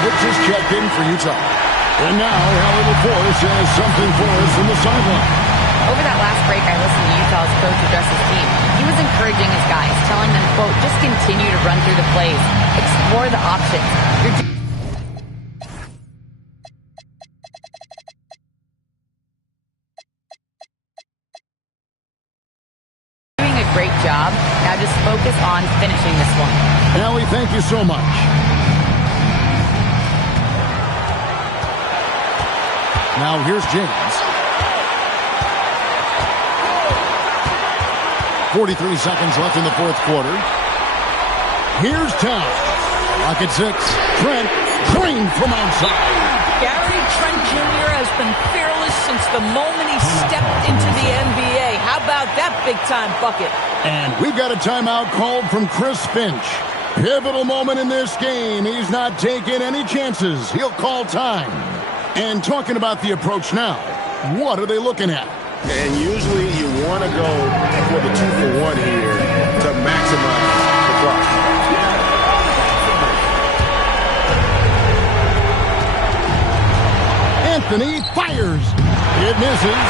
Popovich has checked in for Utah. And now Hallie LaForce has something for us from the sideline. Over that last break, I listened to Utah's coach address his team. He was encouraging his guys, telling them, quote, just continue to run through the plays. Explore the options. You're doing a great job. Now just focus on finishing this one. Hallie, thank you so much. Now here's James. 43 seconds left in the fourth quarter. Here's Towns. Lock at 6. Trent drained from outside. Gary Trent Jr. has been fearless since the moment he stepped into the NBA. How about that big-time bucket? And we've got a timeout called from Chris Finch. Pivotal moment in this game. He's not taking any chances. He'll call time. And talking about the approach now, what are they looking at? And usually you want to go for the 2-for-1 here to maximize the clock. Anthony fires. It misses.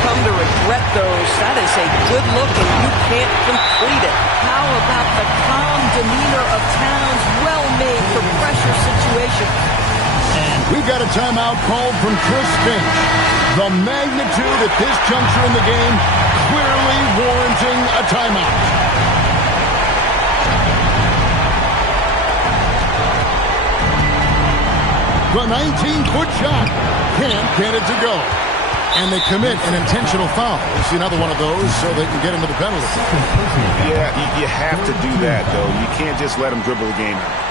Come to regret those. That is a good look, and you can't complete it. How about the calm demeanor of Towns? Well made for pressure situations. And we've got a timeout called from Chris Finch. The magnitude at this juncture in the game clearly warranting a timeout. The 19-foot shot can't get it to go. And they commit an intentional foul. It's another one of those so they can get into the penalty. Yeah, you have to do that, though. You can't just let them dribble the game out.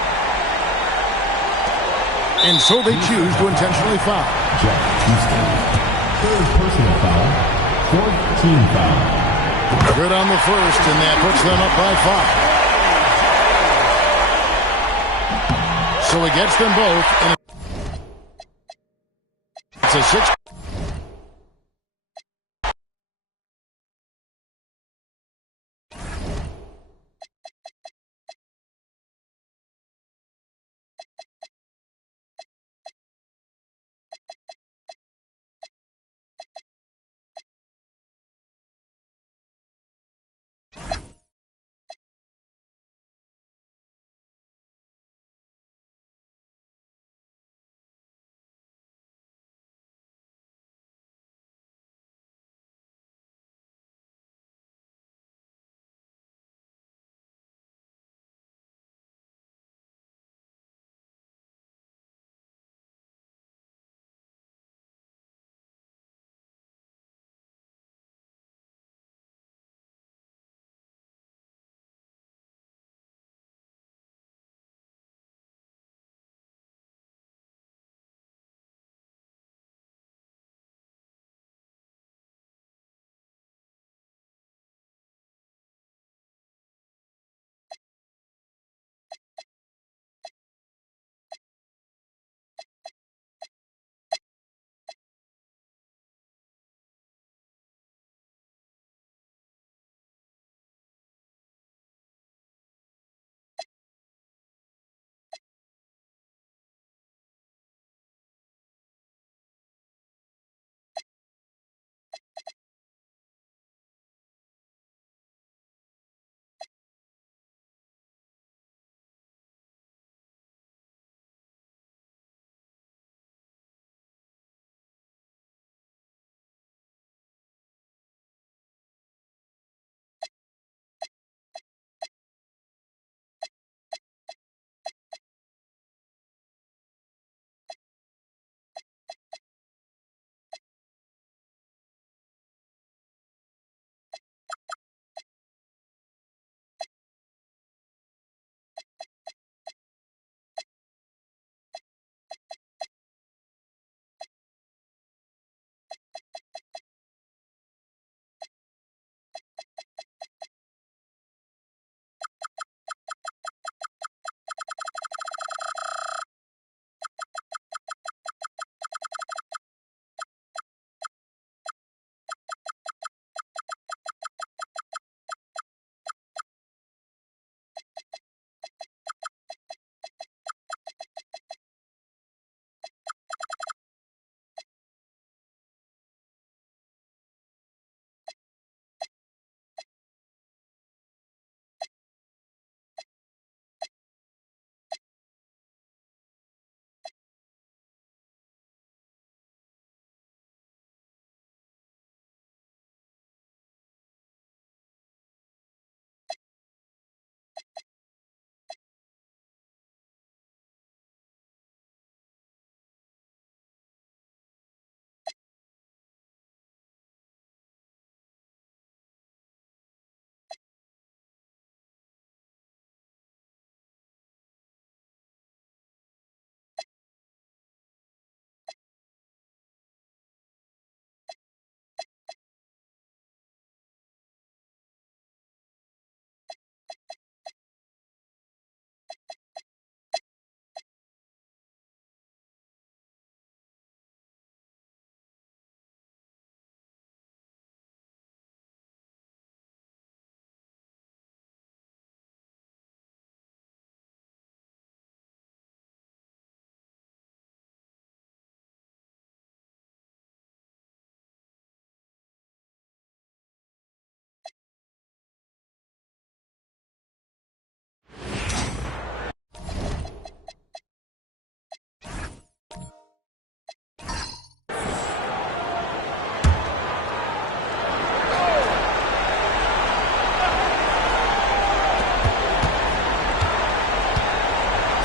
And so they choose to intentionally foul. Third personal foul. Fourth team foul. Good on the first, and that puts them up by 5. So he gets them both, and it's a 6.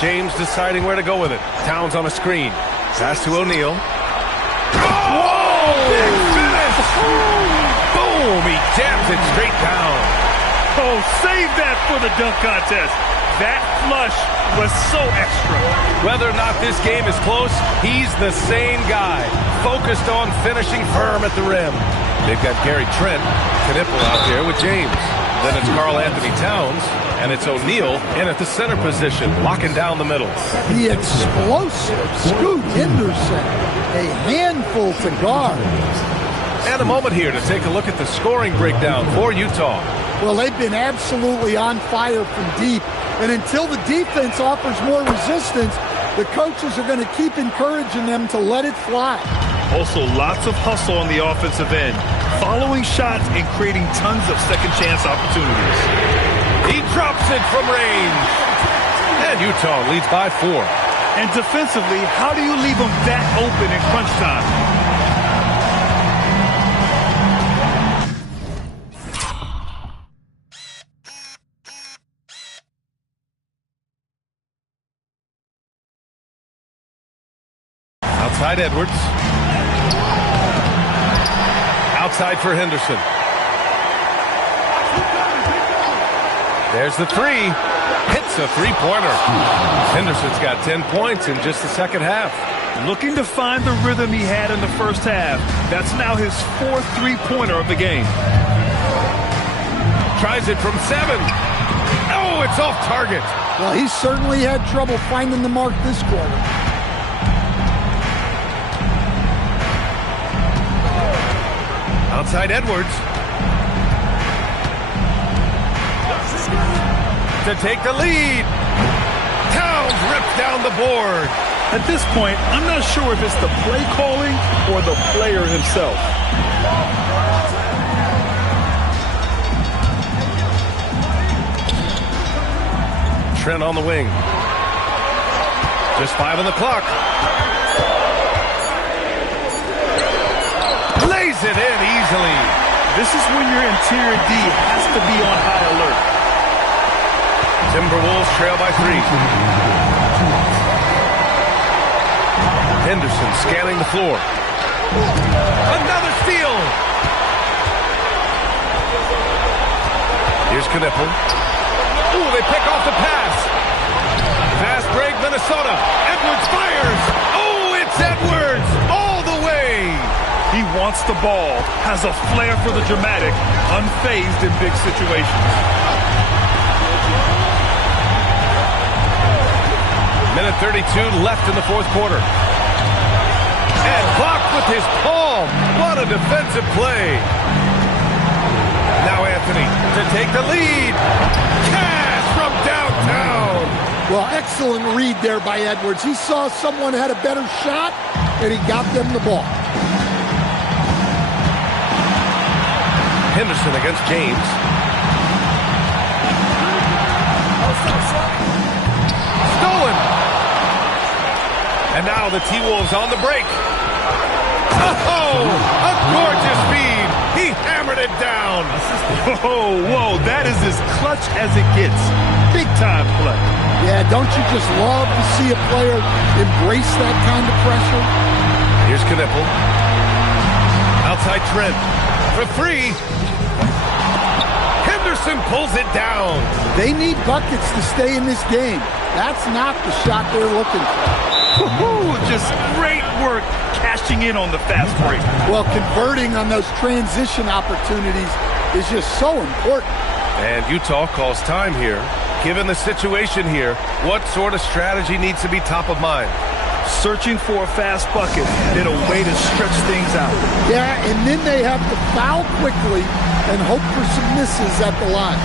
James deciding where to go with it. Towns on a screen. Pass to O'Neal. Oh! Big finish! Boom! He jams it straight down. Oh, save that for the dunk contest. That flush was so extra. Whether or not this game is close, he's the same guy. Focused on finishing firm at the rim. They've got Gary Trent, Knipple out there with James. Then it's Karl Anthony Towns, and it's O'Neal in at the center position, locking down the middle. The explosive Scoot Henderson, a handful to guard. And a moment here to take a look at the scoring breakdown for Utah. Well, they've been absolutely on fire from deep, and until the defense offers more resistance, the coaches are going to keep encouraging them to let it fly. Also, lots of hustle on the offensive end, following shots and creating tons of second chance opportunities. He drops it from range. And Utah leads by 4. And defensively, how do you leave them that open in crunch time? Outside Edwards. Outside for Henderson. There's the three. Hits a three-pointer. Henderson's got 10 points in just the second half. Looking to find the rhythm he had in the first half. That's now his 4th three-pointer of the game. Tries it from 7. Oh, it's off target. Well, he certainly had trouble finding the mark this quarter. Outside Edwards. To take the lead. Towns ripped down the board. At this point, I'm not sure if it's the play calling or the player himself. Trent on the wing. Just 5 on the clock. Lays it in easily. This is when your interior D has to be on high alert. Timberwolves trail by 3. Henderson scanning the floor. Another steal. Here's Knipple. Ooh, they pick off the pass. Fast break, Minnesota. Edwards fires. Oh, it's Edwards all the way. He wants the ball, has a flair for the dramatic, unfazed in big situations. Minute 32 left in the fourth quarter. And blocked with his palm. What a defensive play. Now Anthony to take the lead. Cash from downtown. Well, excellent read there by Edwards. He saw someone had a better shot, and he got them the ball. Henderson against James. Stolen. And now the T-Wolves on the break. Oh, a gorgeous feed. He hammered it down. Whoa, that is as clutch as it gets. Big time play. Yeah, don't you just love to see a player embrace that kind of pressure? Here's Knipple. Outside Trent for 3. Henderson pulls it down. They need buckets to stay in this game. That's not the shot they're looking for. Just great work cashing in on the fast break. Well, converting on those transition opportunities is just so important. And Utah calls time here. Given the situation here, what sort of strategy needs to be top of mind? Searching for a fast bucket, then a way to stretch things out. Yeah, and then they have to foul quickly and hope for some misses at the line.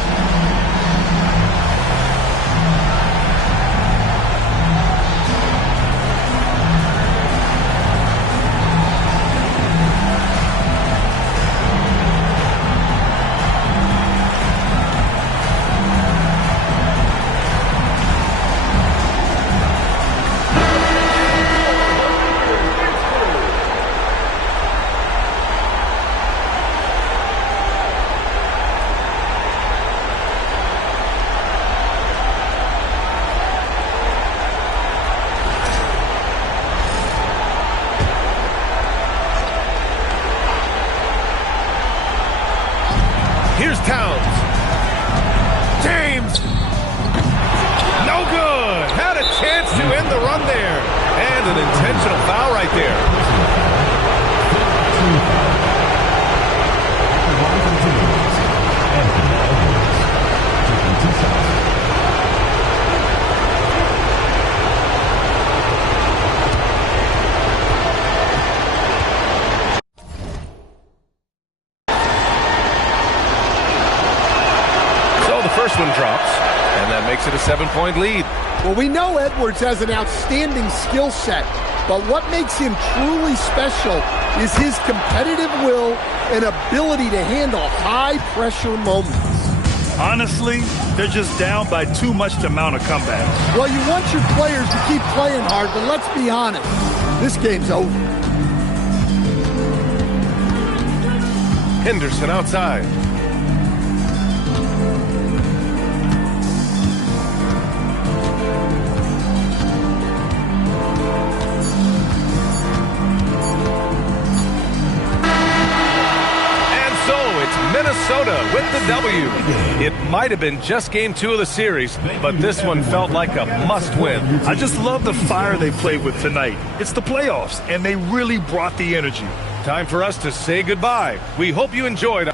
run there. And an intentional foul right there. So the first one drops, and that makes it a 7-point lead. Well, we know Edwards has an outstanding skill set, but what makes him truly special is his competitive will and ability to handle high-pressure moments. Honestly, they're just down by too much to mount a comeback. Well, you want your players to keep playing hard, but let's be honest, this game's over. Henderson outside. Minnesota with the W. It might have been just game 2 of the series, but this one felt like a must-win. I just love the fire they played with tonight. It's the playoffs, and they really brought the energy. Time for us to say goodbye. We hope you enjoyed.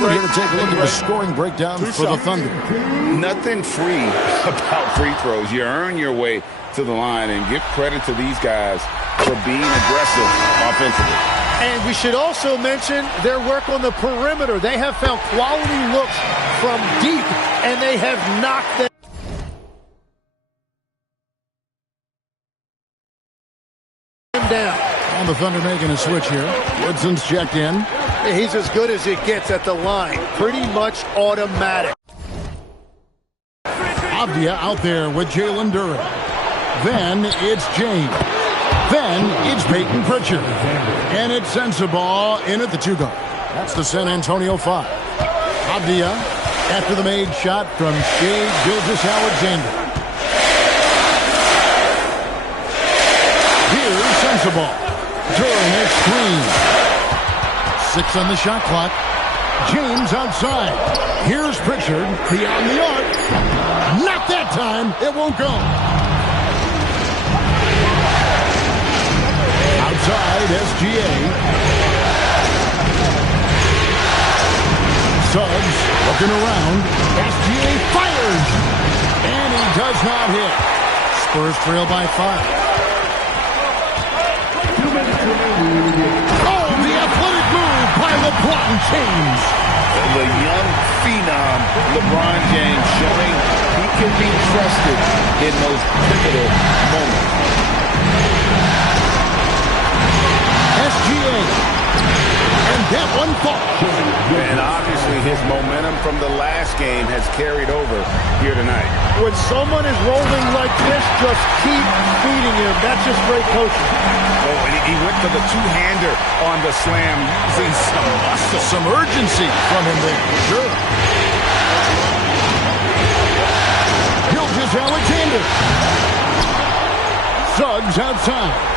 We're going to take a look at the scoring breakdown for the Thunder. Nothing free about free throws. You earn your way to the line, and give credit to these guys for being aggressive offensively. And we should also mention their work on the perimeter. They have found quality looks from deep, and they have knocked them down. And the Thunder making a switch here. Woodson's checked in. He's as good as it gets at the line. Pretty much automatic. Avdia out there with Jalen Duren. Then it's James. Then it's Peyton Pritchard. And it's Sensabaugh in at the 2-guard. That's the San Antonio 5. Avdia after the made shot from Shea Gilgeous-Alexander. Here's Sensabaugh. Duren is screen. 6 on the shot clock. James outside. Here's Pritchard beyond the arc. Not that time. It won't go. Outside, SGA. Suggs looking around. SGA fires. And he does not hit. Spurs trail by 5. Oh, the athletic move by LeBron James. The young phenom LeBron James showing he can be trusted in those pivotal moments. SGA. And that one falls. And obviously his momentum from the last game has carried over here tonight. When someone is rolling like this, just keep feeding him. That's just great coaching. Oh, and he went for the two-hander on the slam, using some muscle. Some urgency from him there. Sure. Gilgeous-Alexander. Suggs outside.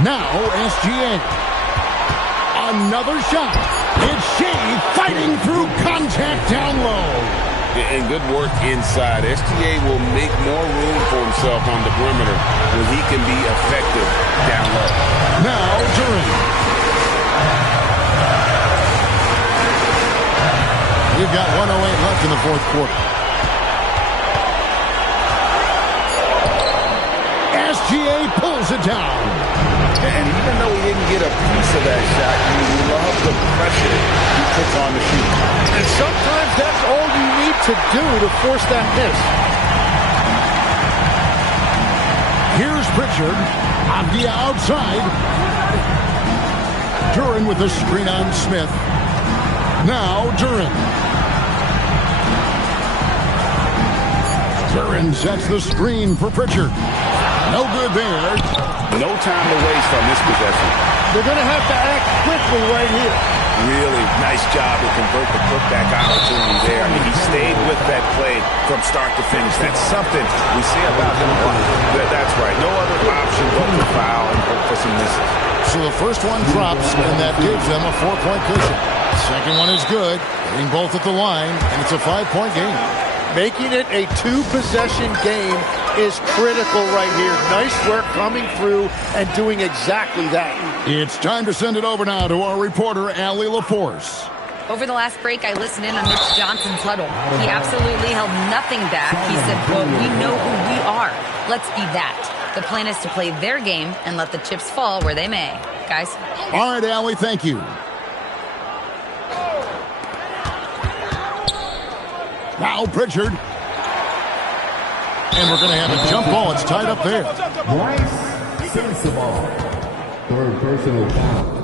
Now SGA. Another shot. It's Shea fighting through contact down low. And good work inside. SGA will make more room for himself on the perimeter when he can be effective down low. Now Durant. We've got 1:08 left in the fourth quarter. SGA pulls it down. And even though he didn't get a piece of that shot, you love the pressure he puts on the shoot. And sometimes that's all you need to do to force that miss. Here's Pritchard on the outside. Duran with the screen on Smith. Now Duran. Duran sets the screen for Pritchard. No good there. No time to waste on this possession. They're going to have to act quickly right here. Really nice job to convert the putback opportunity there. I mean, he stayed with that play from start to finish. That's something we say about him a lot. That's right. No other option but to foul and hope for some misses. So the first one drops, and that gives them a 4-point cushion. Second one is good, hitting both at the line, and it's a 5-point game. Making it a 2-possession game is critical right here. Nice work coming through and doing exactly that. It's time to send it over now to our reporter, Allie LaForce. Over the last break, I listened in on Mitch Johnson's huddle. He absolutely held nothing back. He said, quote, "We know who we are. Let's be that." The plan is to play their game and let the chips fall where they may. Guys? All right, Allie, thank you. Now Pritchard. And we're going to have a jump ball. It's tied up there. Bryce Sensabaugh. Third personal foul.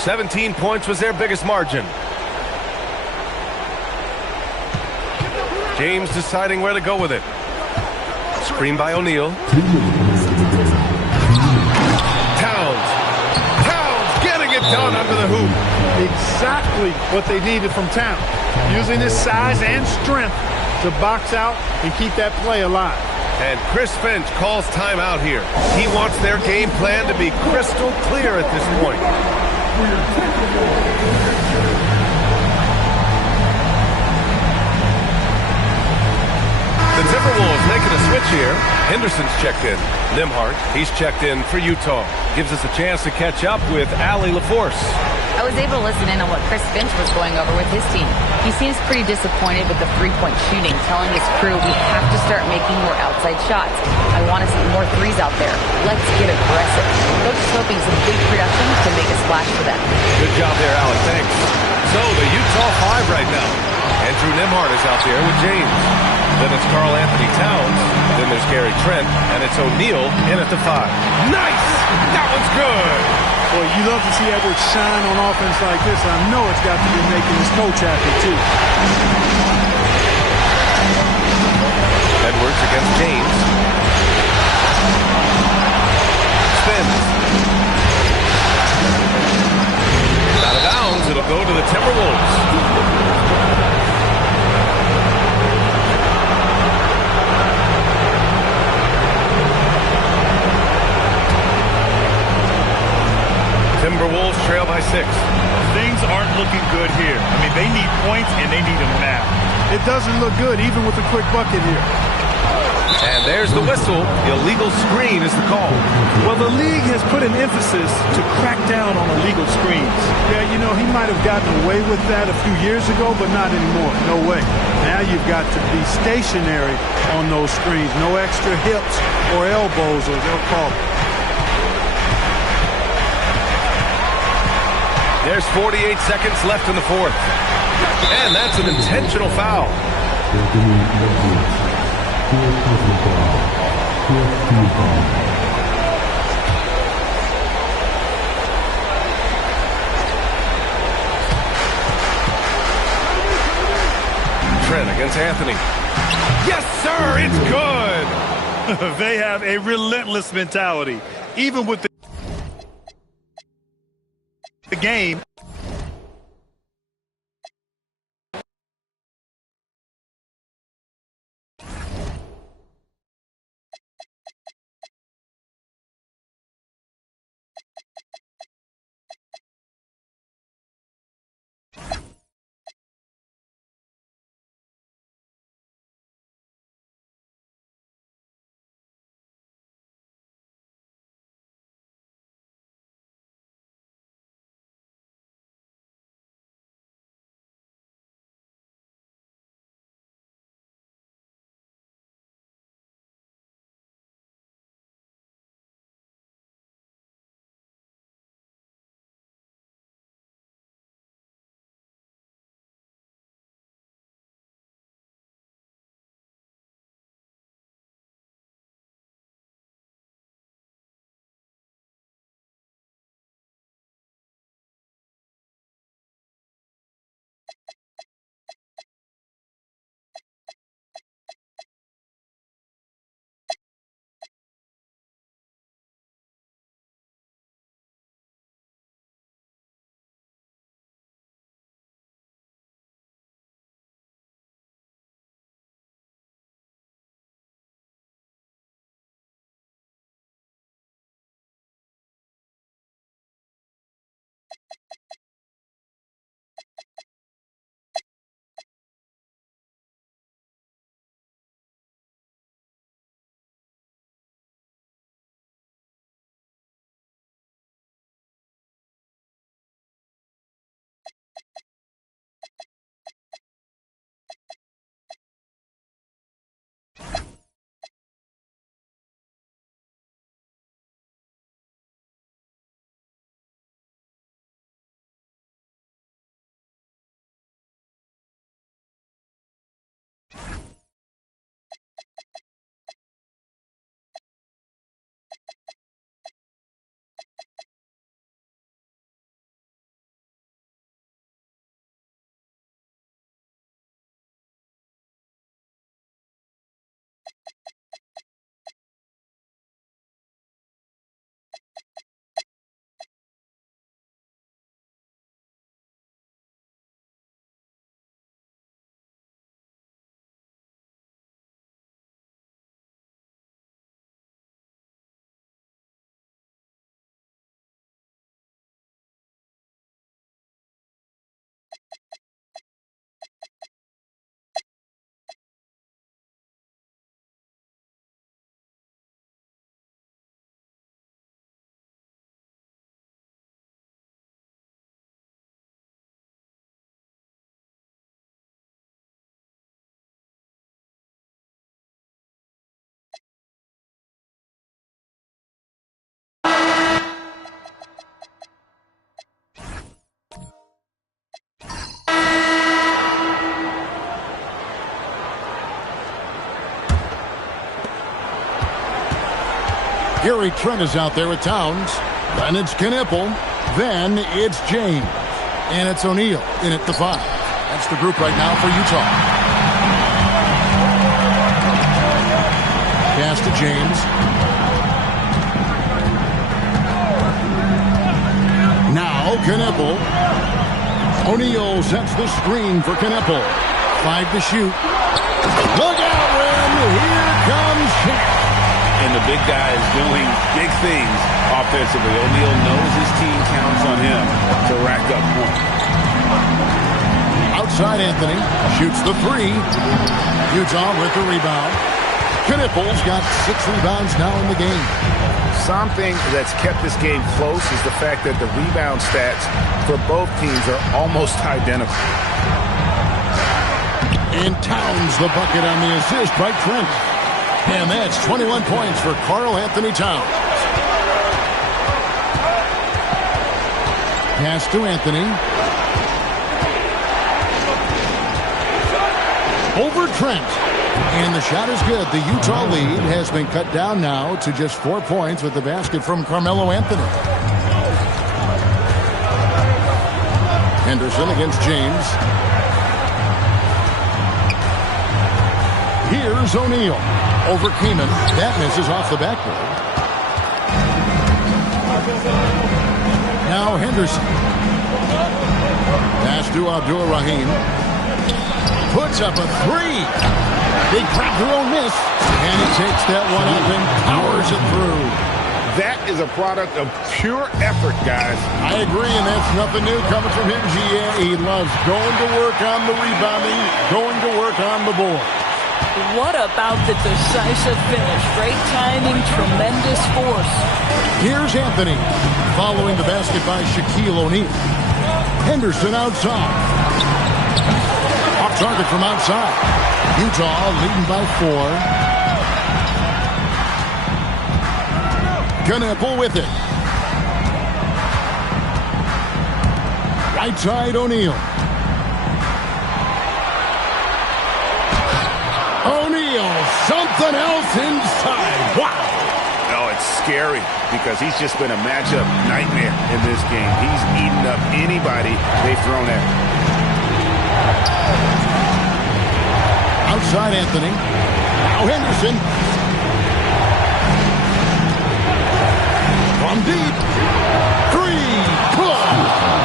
$17 points was their biggest margin. James deciding where to go with it. Screen by O'Neal. Towns getting it done under the hoop. Exactly what they needed from Towns. Using his size and strength to box out and keep that play alive. And Chris Finch calls timeout here. He wants their game plan to be crystal clear at this point. The Timberwolves making a switch here. Henderson's checked in. Nembhard, he's checked in for Utah. Gives us a chance to catch up with Allie LaForce. I was able to listen in on what Chris Finch was going over with his team. He seems pretty disappointed with the three-point shooting, telling his crew we have to start making more outside shots. I want to see more threes out there. Let's get aggressive. Coach is hoping some big production can make a splash for them. Good job there, Allie. Thanks. So the Utah 5 right now. Andrew Nembhard is out there with James. Then it's Karl Anthony Towns. Then there's Gary Trent. And it's O'Neal in at the 5. Nice! That one's good! Boy, you love to see Edwards shine on offense like this. I know it's got to be making his coach happy, too. Edwards against James. Spins. Out of bounds, it'll go to the Timberwolves. Timberwolves trail by 6. Things aren't looking good here. I mean, they need points, and they need them now. It doesn't look good, even with a quick bucket here. And there's the whistle. Illegal screen is the call. Well, the league has put an emphasis to crack down on illegal screens. Yeah, you know, he might have gotten away with that a few years ago, but not anymore. No way. Now you've got to be stationary on those screens. No extra hips or elbows, or they'll call it. There's 48 seconds left in the fourth. And that's an intentional foul. Trent against Anthony. Yes, sir, it's good. They have a relentless mentality. Even with the game. Gary Trent is out there with Towns. Then it's Knipple. Then it's James. And it's O'Neal in at the 5. That's the group right now for Utah. Pass to James. Now Knipple. O'Neal sets the screen for Knipple. 5 to shoot. Look out, Ren. Here comes Shaq. And the big guy is doing big things offensively. O'Neal knows his team counts on him to rack up points. Outside Anthony shoots the 3. Utah with the rebound. Knipple's got 6 rebounds now in the game. Something that's kept this game close is the fact that the rebound stats for both teams are almost identical. And Towns the bucket on the assist by Trent. And that's 21 points for Karl Anthony Towns. Pass to Anthony. Over Trent. And the shot is good. The Utah lead has been cut down now to just 4 points with the basket from Carmelo Anthony. Henderson against James. Here's O'Neal. Over Kaman. That misses off the backboard. Now Henderson. Pass to Abdul-Rahim. Puts up a 3. Big crowd throw miss. And he takes that one up and powers it through. That is a product of pure effort, guys. I agree, and that's nothing new coming from him, GA. He loves going to work on the rebounding, going to work on the board. What about the decisive finish? Great timing, tremendous force. Here's Anthony, following the basket by Shaquille O'Neal. Henderson outside. Off target from outside. Utah leading by 4. Knipple with it. Right side O'Neal. O'Neal, something else inside. Wow. No, it's scary because he's just been a matchup nightmare in this game. He's eaten up anybody they've thrown at him. Outside Anthony. Now Henderson. From deep. 3. Good.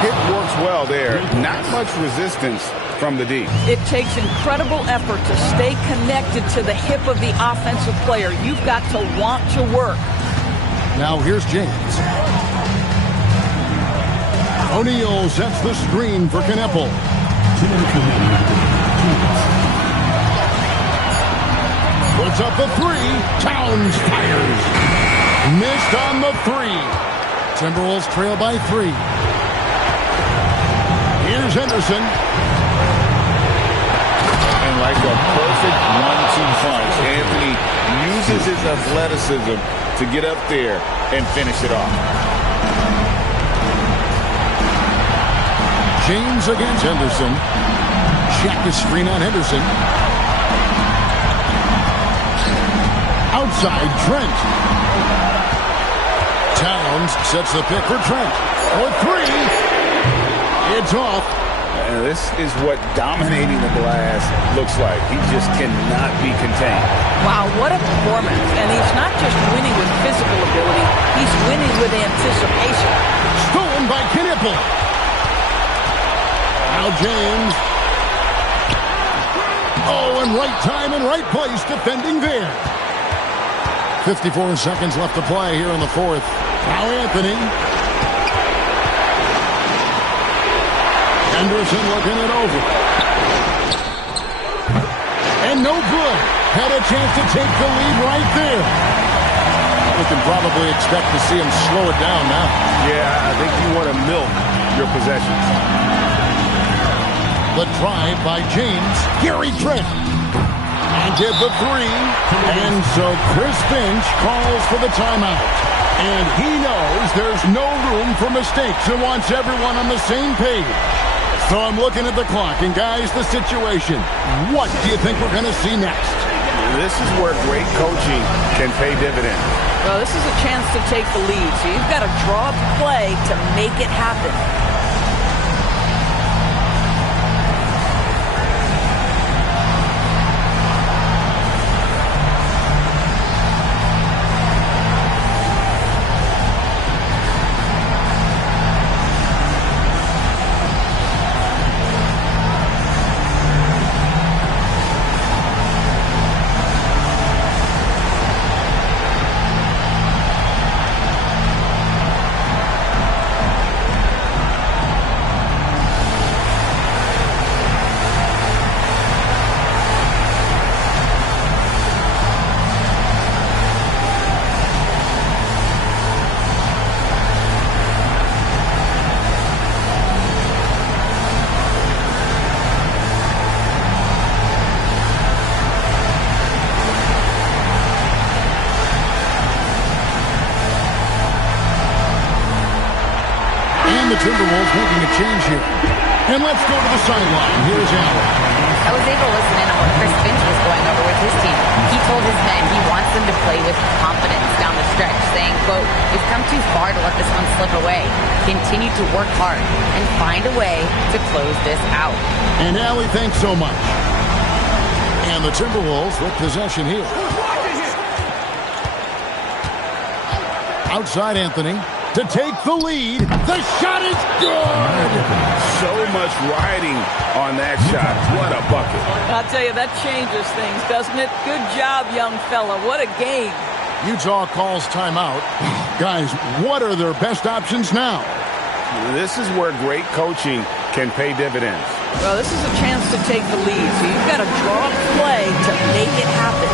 It works well there. Not much resistance from the D. It takes incredible effort to stay connected to the hip of the offensive player. You've got to want to work. Now here's James. O'Neal sets the screen for Knipple. Puts up the 3. Towns fires. Missed on the 3. Timberwolves trail by 3. Here's Henderson. And like a perfect 1-2 punch, Anthony uses his athleticism to get up there and finish it off. James against Henderson. Shaq is screen on Henderson. Outside Trent. Towns sets the pick for Trent. For 3. It's off. And this is what dominating the glass looks like. He just cannot be contained. Wow, what a performance. And he's not just winning with physical ability, he's winning with anticipation. Stolen by Knipple. Now James. Oh, and right time and right place defending there. 54 seconds left to play here in the 4th. Now Anthony. Henderson looking it over. And no good. Had a chance to take the lead right there. We can probably expect to see him slow it down now. Yeah, I think you want to milk your possessions. The drive by James. Gary Trent. And did the 3. And so Chris Finch calls for the timeout. And he knows there's no room for mistakes and wants everyone on the same page. So I'm looking at the clock, and guys, the situation. What do you think we're going to see next? This is where great coaching can pay dividends. Well, this is a chance to take the lead, so you've got to draw up play to make it happen. The Timberwolves making a change here. And let's go to the sideline. Here's Allen. I was able to listen in on what Chris Finch was going over with his team. He told his men he wants them to play with confidence down the stretch, saying, quote, "We've come too far to let this one slip away. Continue to work hard and find a way to close this out." And Allie, thanks so much. And the Timberwolves with possession here. Outside Anthony to take the lead. The shot is good. So much riding on that shot. What a bucket. I'll tell you, that changes things, doesn't it? Good job, young fella. What a game. Utah calls timeout. Guys, what are their best options now? This is where great coaching can pay dividends. Well, this is a chance to take the lead, so you've got to draw up play to make it happen.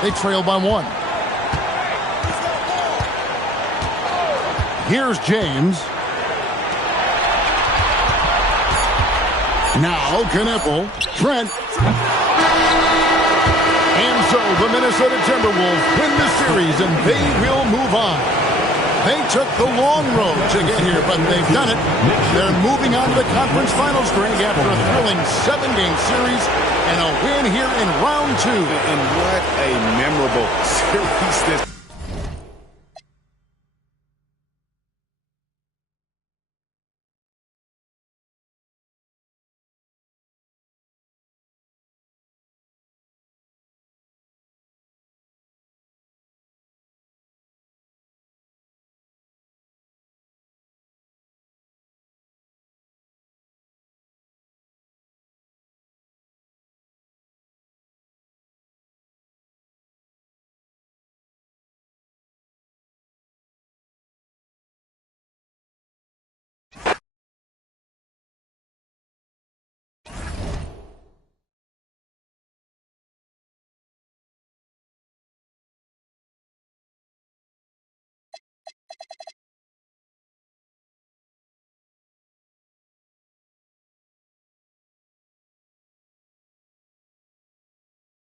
They trail by one. Here's James. Now Knipple. Trent. And so the Minnesota Timberwolves win the series, and they will move on. They took the long road to get here, but they've done it. They're moving on to the conference finals, Greg, after a thrilling 7-game series and a win here in round 2. And what a memorable series this